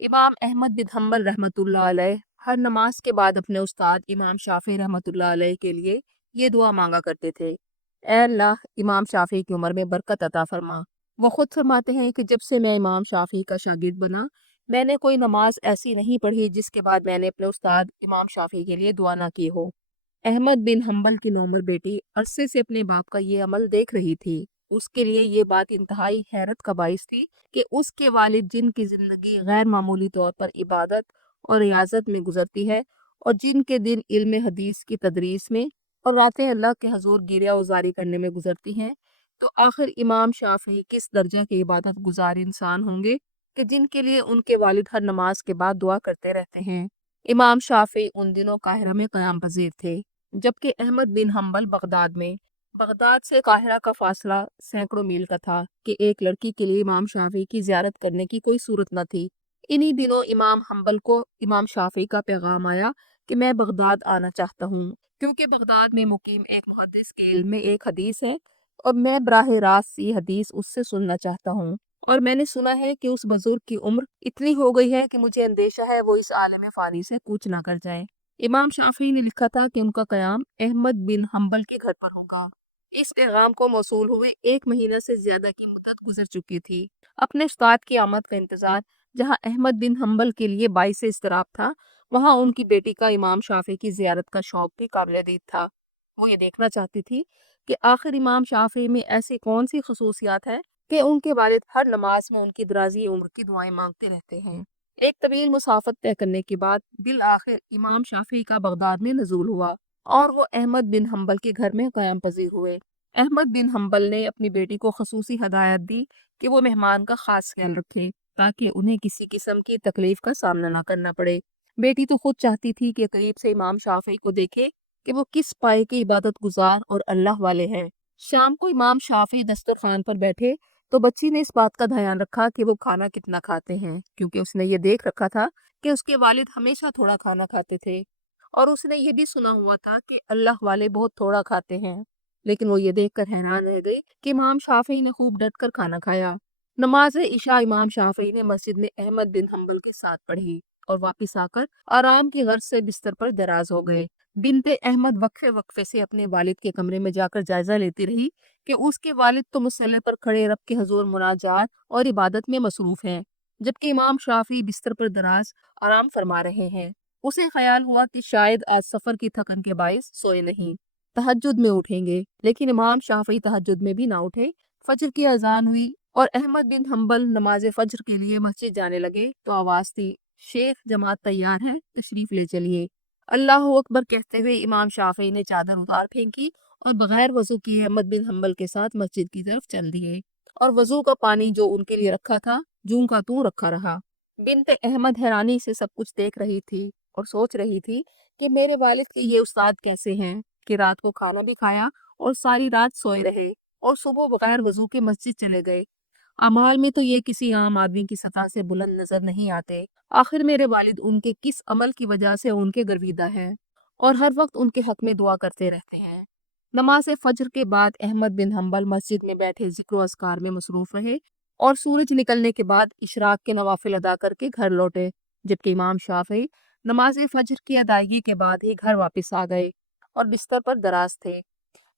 इमाम अहमद बिन हम्बल रहमतुल्लाह अलैह हर नमाज के बाद अपने उस्ताद इमाम शाफी रहमतुल्लाह अलैह के लिए ये दुआ मांगा करते थे, ऐ अल्लाह इमाम शाफी की उम्र में बरकत अता फरमा। वो खुद फरमाते हैं कि जब से मैं इमाम शाफी का शागिर्द बना, मैंने कोई नमाज ऐसी नहीं पढ़ी जिसके बाद मैंने अपने उस्ताद इमाम शाफी के लिए दुआ ना की हो। अहमद बिन हम्बल की नौमर बेटी अरसे से अपने बाप का ये अमल देख रही थी। उसके लिए ये बात इंतहाई हैरत का बाइस थी कि उसके वालिद जिनकी ज़िंदगी गैर मामूली तौर पर इबादत और रियाजत में गुजरती है और जिनके दिन इल्म हदीस की तदरीस में और रातें अल्लाह के हजूर गिरिया उजारी करने में गुजरती हैं, तो आखिर इमाम शाफी किस दर्जा के इबादत गुजार इंसान होंगे कि जिनके लिए उनके वालिद हर नमाज के बाद दुआ करते रहते हैं। इमाम शाफी उन दिनों काहिरा में क़याम पजीर थे, जबकि अहमद बिन हम्बल बगदाद में। बगदाद से काहिरा का फासला सैकड़ों मील का था कि एक लड़की के लिए इमाम शाफी की जियारत करने की कोई सूरत न थी। इन्हीं दिनों इमाम हम्बल को इमाम शाफी का पैगाम आया कि मैं बगदाद आना चाहता हूँ, क्योंकि बगदाद में मुकीम एक मुहद्दिस के इल्म में एक हदीस है और मैं बराह रास्त ये हदीस उससे सुनना चाहता हूँ। और मैंने सुना है कि उस बुजुर्ग की उम्र इतनी हो गई है कि मुझे अंदेशा है वो इस आलम फानी से कूच ना कर जाए। इमाम शाफी ने लिखा था कि उनका कयाम अहमद बिन हम्बल के घर पर होगा। इस पैगाम को मौसूल हुए 1 महीना से ज्यादा की मुद्दत गुजर चुकी थी। अपने उस्ताद की आमद का इंतजार जहाँ अहमद बिन हम्बल के लिए बाइस इस्तराब था, वहाँ उनकी बेटी का इमाम शाफी की जियारत का शौक भी काबिल दीद था। वो ये देखना चाहती थी कि आखिर इमाम शाफी में ऐसी कौन सी खसूसियात है कि उनके वालिद हर नमाज में उनकी दराजी उम्र की दुआएं मांगते रहते हैं। एक तवील मुसाफत तय करने के बाद बिल आखिर इमाम शाफी का बगदाद में नजूल हुआ और वो अहमद बिन हम्बल के घर में क़याम पजीर हुए। अहमद बिन हम्बल ने अपनी बेटी को खसूसी हदायत दी कि वो मेहमान का खास ख्याल रखे ताकि उन्हें किसी किस्म की तकलीफ का सामना ना करना पड़े। बेटी तो खुद चाहती थी कि करीब से इमाम शाफी को देखे कि वो किस पाए के इबादत गुजार और अल्लाह वाले हैं। शाम को इमाम शाफी दस्तरखान पर बैठे तो बच्ची ने इस बात का ध्यान रखा कि वो खाना कितना खाते हैं, क्योंकि उसने ये देख रखा था कि उसके वालिद हमेशा थोड़ा खाना खाते थे और उसने ये भी सुना हुआ था कि अल्लाह वाले बहुत थोड़ा खाते हैं। लेकिन वो ये देखकर हैरान रह गई कि इमाम शाफी ने खूब डट कर खाना खाया। नमाज इशा इमाम शाफी ने मस्जिद में अहमद बिन हम्बल के साथ पढ़ी और वापस आकर आराम की गर्ज से बिस्तर पर दराज हो गए। बिनते अहमद वक्फे वक्फे से अपने वालिद के कमरे में जाकर जायजा लेती रही कि उसके वालिद तो मुसल्ले पर खड़े रब के हजूर मुनाजात और इबादत में मसरूफ हैं, जबकि इमाम शाफी बिस्तर पर दराज आराम फरमा रहे हैं। उसे ख्याल हुआ कि शायद आज सफर की थकन के बायस सोए नहीं, तहज्जुद में उठेंगे। लेकिन इमाम शाफी तहज्जुद में भी ना उठे। फजर की अजान हुई और अहमद बिन हम्बल नमाज फजर के लिए मस्जिद जाने लगे तो आवाज थी, शेख जमात तैयार है, तशरीफ ले चलिए। अल्लाह अकबर कहते हुए इमाम शाफी ने चादर उतार फेंकी और बगैर वजू किए अहमद बिन हम्बल के साथ मस्जिद की तरफ चल दिए और वजू का पानी जो उनके लिए रखा था जूं का तू रखा रहा। बिनते अहमद हैरानी से सब कुछ देख रही थी और सोच रही थी कि मेरे वालिद के ये उस्ताद कैसे हैं कि रात को खाना भी खाया और सारी रात सोए रहे और सुबह बगैर वजू के मस्जिद चले गए। अमाल में तो ये किसी आम आदमी की सतह से बुलंद नजर नहीं आते। आखिर मेरे वालिद उनके किस अमल की वजह से उनके गर्विदा है और हर वक्त उनके हक में दुआ करते रहते हैं। नमाज फजर के बाद अहमद बिन हम्बल मस्जिद में बैठे जिक्र अस्कार में मसरूफ रहे और सूरज निकलने के बाद इशराक के नवाफिल अदा करके घर लौटे, जबकि इमाम शाफी नमाज फजर की अदायगी के बाद ही घर वापस आ गए और बिस्तर पर दराज थे।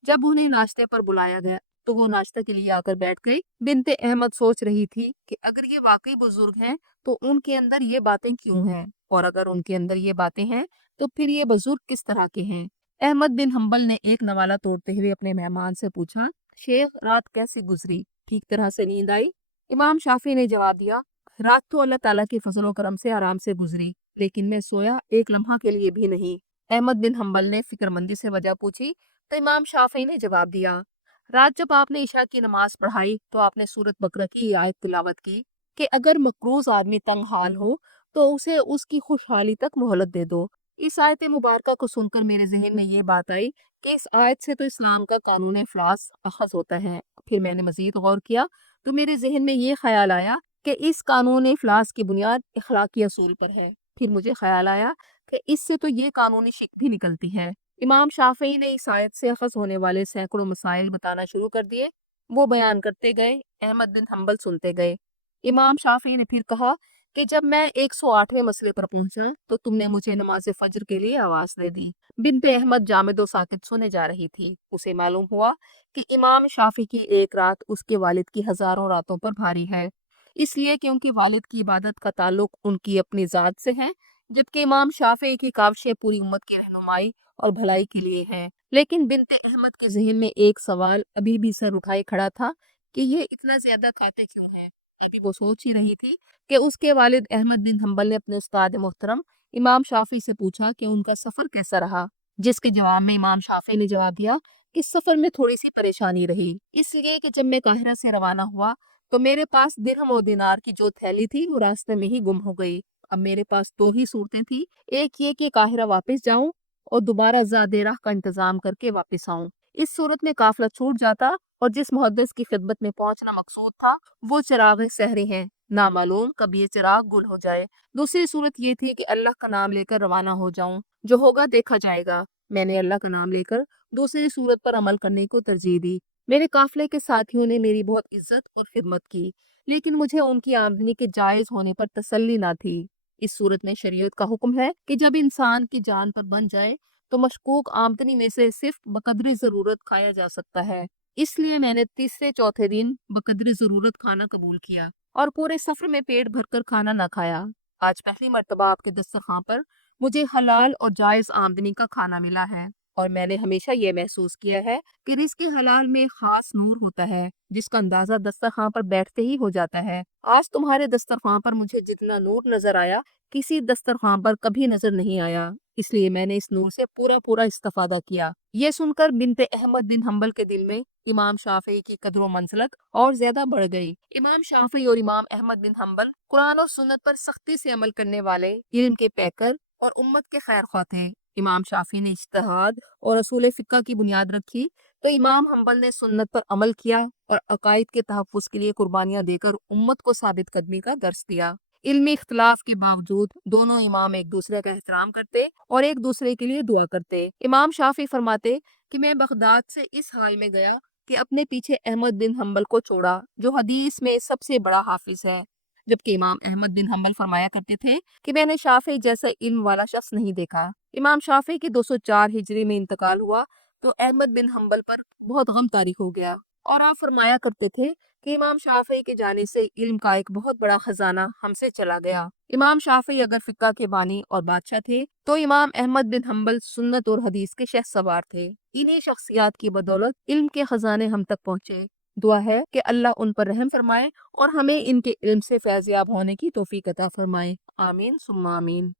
जब उन्हें नाश्ते पर बुलाया गया तो वो नाश्ते के लिए आकर बैठ गई। बिनते अहमद सोच रही थी कि अगर ये वाकई बुजुर्ग हैं तो उनके अंदर ये बातें क्यों हैं, और अगर उनके अंदर ये बातें हैं तो फिर ये बुजुर्ग किस तरह के हैं। अहमद बिन हम्बल ने एक नवाला तोड़ते हुए अपने मेहमान से पूछा, शेख रात कैसी गुजरी, ठीक तरह से नींद आई? इमाम शाफी ने जवाब दिया, रात तो अल्लाह ताला के फजलो करम से आराम से गुजरी, लेकिन मैं सोया एक लम्हा के लिए भी नहीं। अहमद बिन हम्बल ने फिक्रमंदी से वजह पूछी तो इमाम शाफी ने जवाब दिया, रात जब आपने इशा की नमाज पढ़ाई तो आपने सूरत बकरा की आयत तिलावत की कि अगर मकरूज आदमी तंग हाल हो तो उसे उसकी खुशहाली तक मोहलत दे दो। इस आयत मुबारका को सुनकर मेरे जहन में ये बात आई कि इस आयत से तो इस्लाम का कानून इफ्लास अखज होता है। फिर मैंने मजीद गौर किया तो मेरे जहन में ये ख्याल आया कि इस कानून इफ्लास की बुनियाद इखलाकी असूल पर है। फिर मुझे ख्याल आया कि इससे तो ये कानूनी शिक भी निकलती है। इमाम शाफी ने इस आयत से अखज़ होने वाले सैकड़ों मसाइल बताना शुरू कर दिए। वो बयान करते गए, अहमद बिन हम्बल सुनते गए। इमाम शाफी ने फिर कहा کہ جب میں 108ویں مسئلے پر پہنچا تو تم نے مجھے نماز فجر کے لیے آواز دے دی۔ بنت احمد جامد و ساکت سنے جا رہی تھی۔ اسے معلوم ہوا کہ امام شافعی کی ایک رات اس کے والد کی ہزاروں راتوں پر بھاری ہے، اس لیے کہ ان کے والد کی عبادت کا تعلق ان کی اپنی ذات سے ہے، جبکہ امام شافعی کی کاوشیں پوری امت کی رہنمائی اور بھلائی کے لیے ہیں۔ لیکن بنت احمد کے ذہن میں ایک سوال ابھی بھی سر اٹھائے کھڑا تھا کہ یہ اتنا زیادہ کھاتے کیوں ہیں۔ ابھی وہ سوچ ہی رہی تھی کہ اس کے والد احمد بن حنبل نے اپنے استاد محترم امام شافعی سے پوچھا کہ ان کا سفر کیسا رہا، جس کے جواب میں امام شافعی نے جواب دیا کہ سفر میں تھوڑی سی پریشانی رہی، اس لیے کہ جب میں قاہرہ سے روانہ ہوا تو میرے پاس درہم و دینار کی جو تھیلی تھی وہ راستے میں ہی گم ہو گئی۔ اب میرے پاس دو ہی صورتیں تھیں، ایک یہ کہ قاہرہ واپس جاؤں اور دوبارہ زاد راہ کا انتظام کر کے واپس آؤں۔ اس صورت میں قافلہ چھوٹ جاتا اور جس محدث کی خدمت میں پہنچنا مقصود تھا وہ چراغ سحری ہیں، نامعلوم کب یہ چراغ گل ہو جائے۔ دوسری صورت یہ تھی کہ اللہ کا نام لے کر روانہ ہو جاؤں، جو ہوگا دیکھا جائے گا۔ میں نے اللہ کا نام لے کر دوسری صورت پر عمل کرنے کو ترجیح دی۔ میرے قافلے کے ساتھیوں نے میری بہت عزت اور خدمت کی، لیکن مجھے ان کی آمدنی کے جائز ہونے پر تسلی نہ تھی۔ اس صورت میں شریعت کا حکم ہے کہ جب انسان کی جان پر بن جائے تو مشکوک آمدنی میں سے صرف بقدر ضرورت کھایا جا سکتا ہے۔ اس لیے میں نے تیسرے چوتھے دن بقدر ضرورت کھانا قبول کیا اور پورے سفر میں پیٹ بھر کر کھانا نہ کھایا۔ آج پہلی مرتبہ آپ کے دسترخوان پر مجھے حلال اور جائز آمدنی کا کھانا ملا ہے، اور میں نے ہمیشہ یہ محسوس کیا ہے کہ رزق حلال میں خاص نور ہوتا ہے جس کا اندازہ دسترخوان پر بیٹھتے ہی ہو جاتا ہے۔ آج تمہارے دسترخوان پر مجھے جتنا نور نظر آیا کسی دسترخوان پر کبھی نظر نہیں آیا، اس لیے میں نے اس نور سے پورا استفادہ کیا۔ یہ سن کر بنت احمد بن حنبل کے دل میں امام شافعی کی قدر و منزلت اور زیادہ بڑھ گئی۔ امام شافعی اور امام احمد بن حنبل قرآن اور سنت پر سختی سے عمل کرنے والے، علم کے پیکر اور امت کے خیر خواہ تھے۔ امام شافعی نے اجتہاد اور اصول فقہ کی بنیاد رکھی تو امام حنبل نے سنت پر عمل کیا اور عقائد کے تحفظ کے لیے قربانیاں دے کر امت کو ثابت قدمی کا درس دیا۔ علمی اختلاف کے باوجود دونوں امام ایک دوسرے کا احترام کرتے اور ایک دوسرے کے لیے دعا کرتے۔ امام شافعی فرماتے کہ میں بغداد سے اس حال میں گیا کہ اپنے پیچھے احمد بن حنبل کو چھوڑا جو حدیث میں سب سے بڑا حافظ ہے، جبکہ امام احمد بن حنبل فرمایا کرتے تھے کہ میں نے شافعی جیسا علم والا شخص نہیں دیکھا۔ امام شافعی کی 204 ہجری میں انتقال ہوا تو احمد بن حنبل پر بہت غم طاری ہو گیا، اور آپ فرمایا کرتے تھے کہ امام شافعی کے جانے سے علم کا ایک بہت بڑا خزانہ ہم سے چلا گیا۔ امام شافعی اگر فقہ کے بانی اور بادشاہ تھے تو امام احمد بن حنبل سنت اور حدیث کے شہ سوار تھے۔ انہی شخصیات کی بدولت علم کے خزانے ہم تک پہنچے۔ دعا ہے کہ اللہ ان پر رحم فرمائے اور ہمیں ان کے علم سے فیض یاب ہونے کی توفیق عطا فرمائے۔ آمین ثم آمین۔